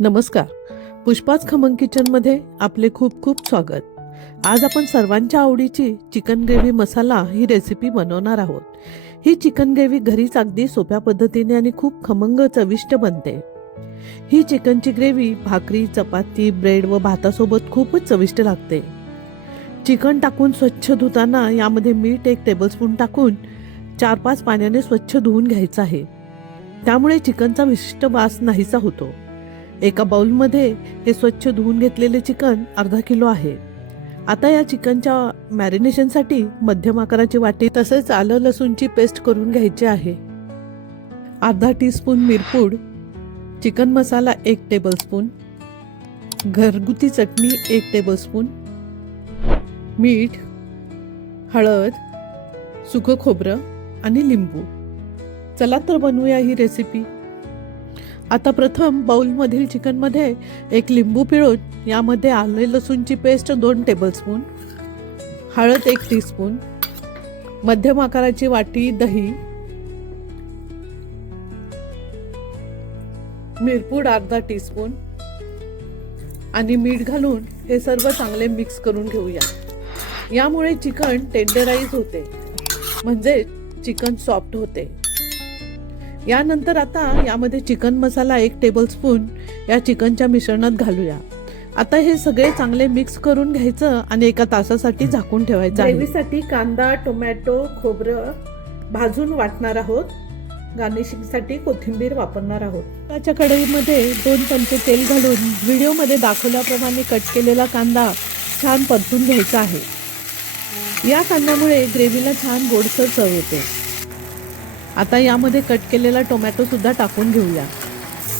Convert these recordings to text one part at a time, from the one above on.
नमस्कार. पुष्पाच खमंग किचनमध्ये आपले खूप खूप स्वागत. आज आपण सर्वांच्या आवडीची चिकन ग्रेव्ही मसाला ही रेसिपी बनवणार आहोत. ही चिकन ग्रेव्ही घरीच अगदी सोप्या पद्धतीने आणि खूप खमंग चविष्ट बनते. ही चिकनची ग्रेव्ही भाकरी चपाती ब्रेड व भातासोबत खूपच चविष्ट लागते. चिकन टाकून स्वच्छ धुताना यामध्ये मीठ एक टेबलस्पून टाकून चार पाच पाण्याने स्वच्छ धुवून घ्यायचं आहे. त्यामुळे चिकनचा विशिष्ट वास नाहीसा होतो. एका बाउलमध्ये हे स्वच्छ धुवून घेतलेले चिकन अर्धा किलो आहे. आता या चिकनच्या मॅरिनेशनसाठी मध्यम आकाराची वाटी तसेच आलं लसूणची पेस्ट करून घ्यायची आहे. अर्धा टीस्पून मिरपूड चिकन मसाला एक टेबलस्पून घरगुती चटणी एक टेबलस्पून मीठ हळद सुकं खोबरं आणि लिंबू. चला तर बनवूया ही रेसिपी आता प्रथम बाउलमधील चिकनमध्ये एक लिंबू पिळून यामध्ये आले लसूणची पेस्ट दोन टेबलस्पून हळद एक टीस्पून मध्यम आकाराची वाटी दही मिरपूड अर्धा टीस्पून आणि मीठ घालून हे सर्व चांगले मिक्स करून घेऊया. यामुळे चिकन टेंडराईज होते. म्हणजे चिकन सॉफ्ट होते. यानंतर आता यामध्ये चिकन मसाला एक टेबलस्पून या चिकनच्या मिश्रणात घालूया. आता हे सगळे चांगले मिक्स करून घ्यायचं आणि एका तासासाठी झाकून ठेवायचं ग्रेव्हीसाठी कांदा टोमॅटो खोबरं भाजून वाटणार आहोत. गार्निशिंगसाठी कोथिंबीर वापरणार आहोत. त्याच्या कढईमध्ये दोन चमचे तेल घालून व्हिडिओमध्ये दाखवल्याप्रमाणे कट केलेला कांदा छान परतून घ्यायचा आहे. या कांद्यामुळे ग्रेव्हीला छान गोडसर चव येते. आता यामध्ये कट केलेला टोमॅटोसुद्धा टाकून घेऊया.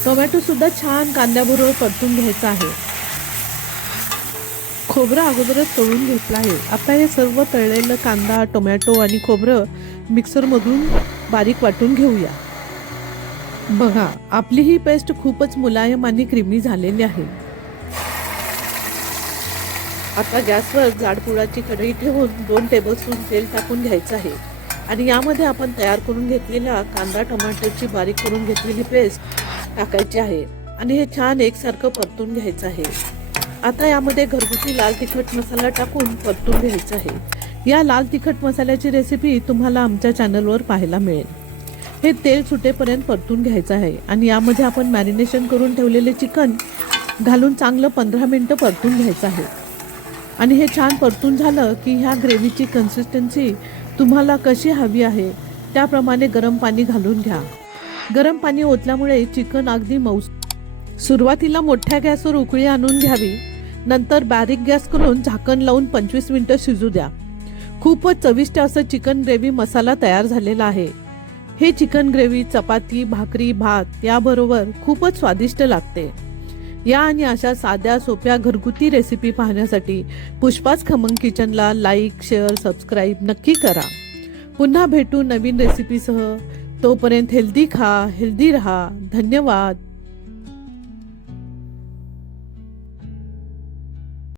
टोमॅटोसुद्धा छान कांद्याबरोबर परतून घ्यायचा आहे. खोबरं अगोदरच तळून घेतलं आहे. आता हे सर्व तळलेलं कांदा टोमॅटो आणि खोबरं मिक्सरमधून बारीक वाटून घेऊया. बघा आपली ही पेस्ट खूपच मुलायम आणि क्रीमी झालेली आहे. आता गॅसवर जाडपुळाची कढई ठेवून दोन टेबलस्पून तेल टाकून घ्यायचं आहे. आणि यामध्ये आपण तयार करून घेतलेल्या कांदा टमाटरची बारीक करून घेतलेली पेस्ट टाकायची आहे. आणि हे छान एकसारखं परतून घ्यायचं आहे. आता यामध्ये घरगुती लाल तिखट मसाला टाकून परतून घ्यायचं आहे. या लाल तिखट मसाल्याची रेसिपी तुम्हाला आमच्या चॅनलवर पाहायला मिळेल. हे तेल सुटेपर्यंत परतून घ्यायचं आहे. आणि यामध्ये आपण मॅरिनेशन करून ठेवलेले चिकन घालून चांगलं पंधरा मिनटं परतून घ्यायचं आहे. आणि हे छान परतून झालं की ह्या ग्रेव्हीची कन्सिस्टन्सी तुम्हाला कशी हवी आहे त्याप्रमाणे गरम पाणी घालून घ्या. गरम पाणी ओतल्यामुळे चिकन अगदी मऊ सुरुवातीला मोठ्या गॅसवर उकळी आणून घ्यावी नंतर बारीक गॅस करून झाकण लावून पंचवीस मिनिटं शिजू द्या. खूपच चविष्ट असं चिकन ग्रेव्ही मसाला तयार झालेला आहे. हे चिकन ग्रेव्ही चपाती भाकरी भात याबरोबर खूपच स्वादिष्ट लागते. या आणि अशा साध्या सोप्या घरगुती रेसिपी पाहण्यासाठी पुष्पाच खमंग किचनला लाईक शेअर सबस्क्राईब नक्की करा. पुन्हा भेटू नवीन रेसिपीसह तोपर्यंत हेल्दी खा हेल्दी रहा. धन्यवाद.